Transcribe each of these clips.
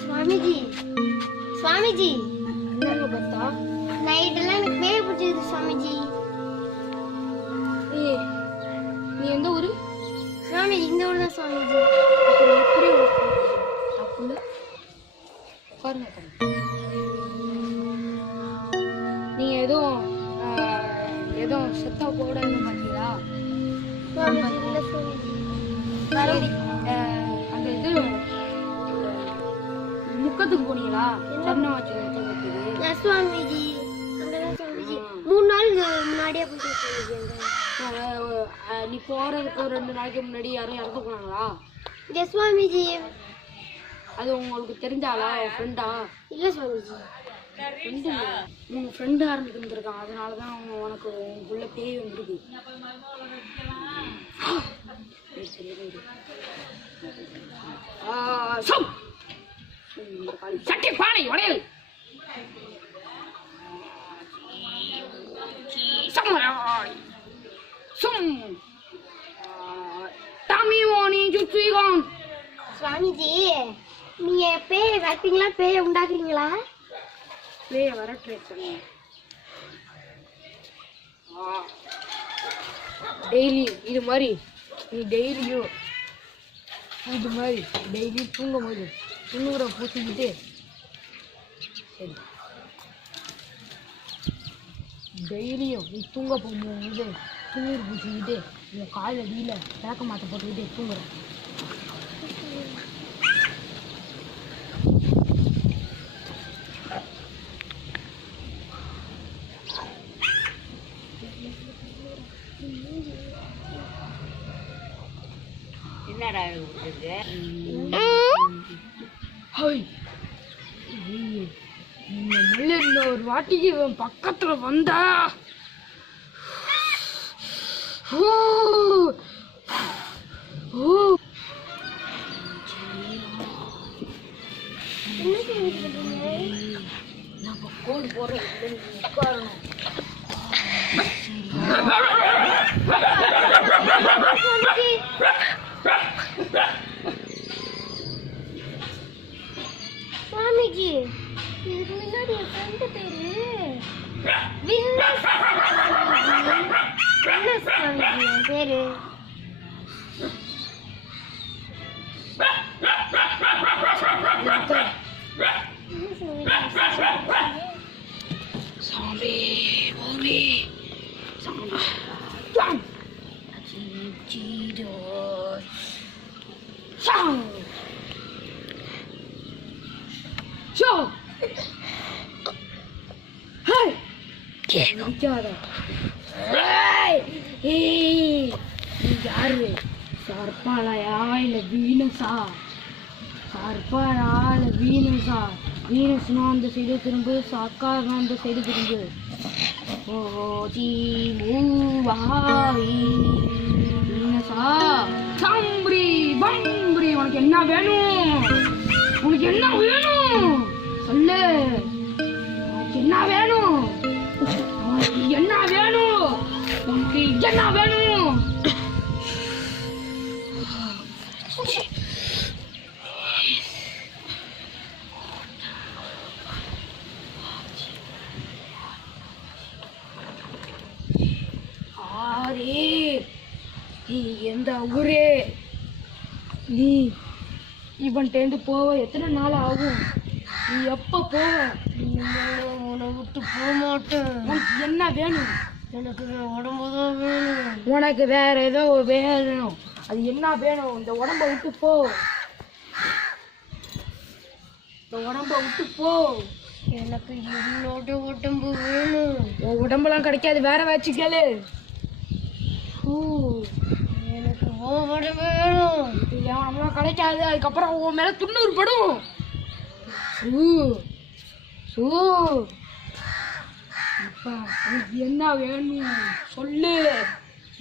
சுவாமிஜி சுவாமிஜி என்னங்க பத்தா? நைட்டெல்லாம் எனக்கு பேய் பிடிச்சிருது சுவாமிஜி. நீ எந்த ஊரு? சுவாமிஜி இந்த ஊர் தான் சுவாமிஜி. அப்புறம் எப்படி அப்போ உட்காருங்க. நீங்க எதுவும் செத்தா போட எதுவும் பார்த்தீங்களா? சுவாமிஜி இல்லை சுவாமிஜி. சரி, அந்த இது முக்கத்துக்கு போனீங்களா? சரணம் வச்சு சுவாமிஜி அங்கதான் சுவாமிஜி 3 நாள் முன்னாடியே போயிட்டு சுவாமிஜி. நீ போறதுக்கு 2 நாளைக்கு முன்னாடி யாரும் இறந்து போனாங்களா? எஸ் சுவாமிஜி. அது உங்களுக்கு தெரிஞ்சாளா? ஃப்ரெண்டா? இல்லை சுவாமிஜி. ஃப்ரெண்டு உங்கள் ஃப்ரெண்டு ஆரம்பிக்கு வந்துருக்கான். அதனால தான் உனக்கு உள்ள பேய் வந்துருக்கு. சட்டி பானை உடையல் சுவாமிஜி நீங்க பேய வளர்ப்பீங்களா பேய உண்டாக்குறீங்களா? பேய வர ட்ரை பண்ணுங்க. டெய்லி இது மாதிரி நீ டெய்லியும் இது மாதிரி டெய்லி தூங்கும் போது துணுகுற பூசிக்கிட்டு சரி டெய்லியும் நீ தூங்க போகும்போது துணூறு பூசிக்கிட்டு உன் கால் அடியில் விளக்க மாற்ற போட்டுக்கிட்டு தூங்குற. என்னடா ஒரு வாட்டிக்கு பக்கத்துல வந்தா நம்ம கோடு போடுறது உட்காரணும். சுவாமிஜி இதுக்கு முன்னாடி என் ஃப்ரெண்டு பேரு வின்னஸ் சுவாமிஜி என் பேரு. சாமி சாமி யாரு சர்பாலயா இல்ல வீனஸா? சர்பாலா இல்ல வீனஸா? வீனஸ்னா அந்த சைடு திரும்பு, சர்க்கார்னா அந்த சைடு திரும்பு. வீனஸா சாம்பரி பம்பரி உனக்கு என்ன வேணும்? உனக்கு என்ன வேணும் சொல்லு. உனக்கு என்ன வேணும்? உனக்கு என்ன வேணும்? உனக்கு என்ன வேணும்? நீ எந்த ஊரே? நீ இவன்கிட்டேருந்து போவ எத்தனை நாள் ஆகும்? நீ எப்போ போவ? உன்னை விட்டு போக மாட்டேன். உனக்கு என்ன வேணும்? எனக்கு உடம்பு தான் வேணும். உனக்கு வேற ஏதோ வேணும். அது என்ன வேணும்? இந்த உடம்ப விட்டு போ. இந்த உடம்ப விட்டு போ. எனக்கு என்னோட உடம்பு வேணும். உன் உடம்பெல்லாம் கிடைக்காது, வேற வச்சு கேளு. எனக்கு உடம்பு வேணும். நம்மளாம் கிடைக்காது. அதுக்கப்புறம் உன் மேல 90 படும். என்ன வேணும் சொல்லு.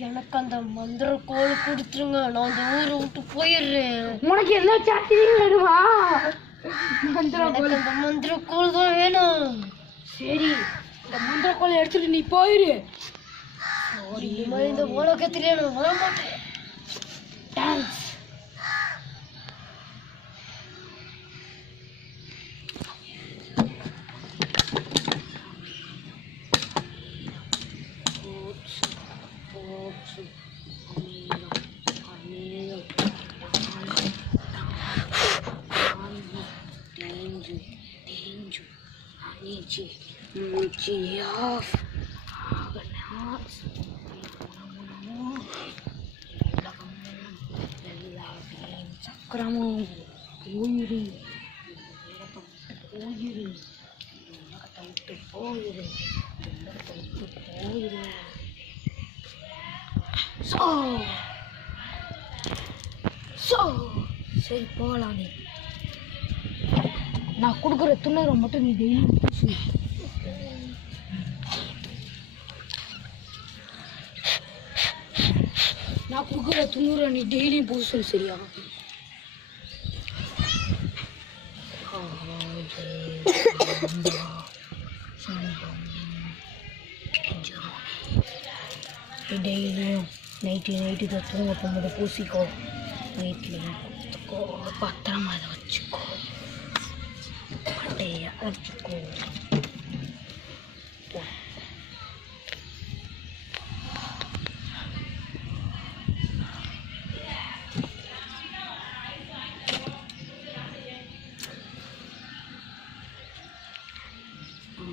எனக்கு அந்த மந்திர கோல் கொடுத்துருங்க. நான் அந்த ஊரை விட்டு போயிடுறேன். உனக்கு என்ன சாட்டி வேணுமா? அந்த மந்திர கோல் தான் வேணும். சரி, இந்த மந்திர கோலை எடுத்துட்டு நீ போயிரு. இந்த உலகத்திலே நான் வர மாட்டேன். Easy. Easy off. Agnes. Sakramu. Uyiri. Uyiri. Uyiri. Uyiri. சரி போகலாம் நீ. நான் கொடுக்குற துணரை மட்டும் நீ டெய்லி பூசு. நான் கொடுக்குற துணரை நீ டெய்லி பூசு சரியா? டெய்லியும் நைட்டு தூங்க போகும்போது பூசிக்கோ. நைட்லையும் கொடுத்துக்கோ. பத்திரமா அதை வச்சுக்கோ. மண்டையை அரைச்சிக்கோ.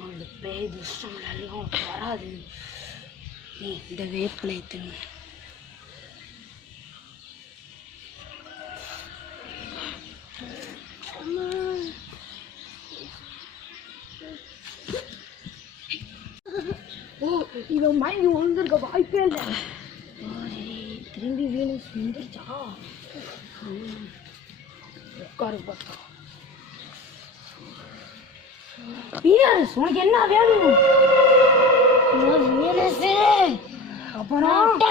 அந்த பேய் துஷ்டம் எல்லாம் வராது. நீ இந்த வேப்பிலை தின்னு. இவன் மயங்கி விழுந்திருக்க வாய்ப்பே இல்லை. திரும்பி வீணஸ் வந்துருச்சா? உட்காரு பார்த்தா. வீனஸ் உனக்கு என்ன வேணும்? அப்புறம்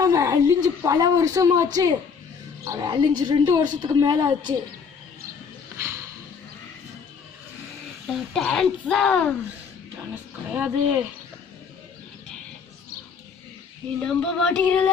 அவன் அழிஞ்சு பல வருஷமாச்சு. அவன் அழிஞ்சு 2 வருஷத்துக்கு மேல ஆச்சு. கிடையாது. நீ நம்ப மாட்டீங்கல.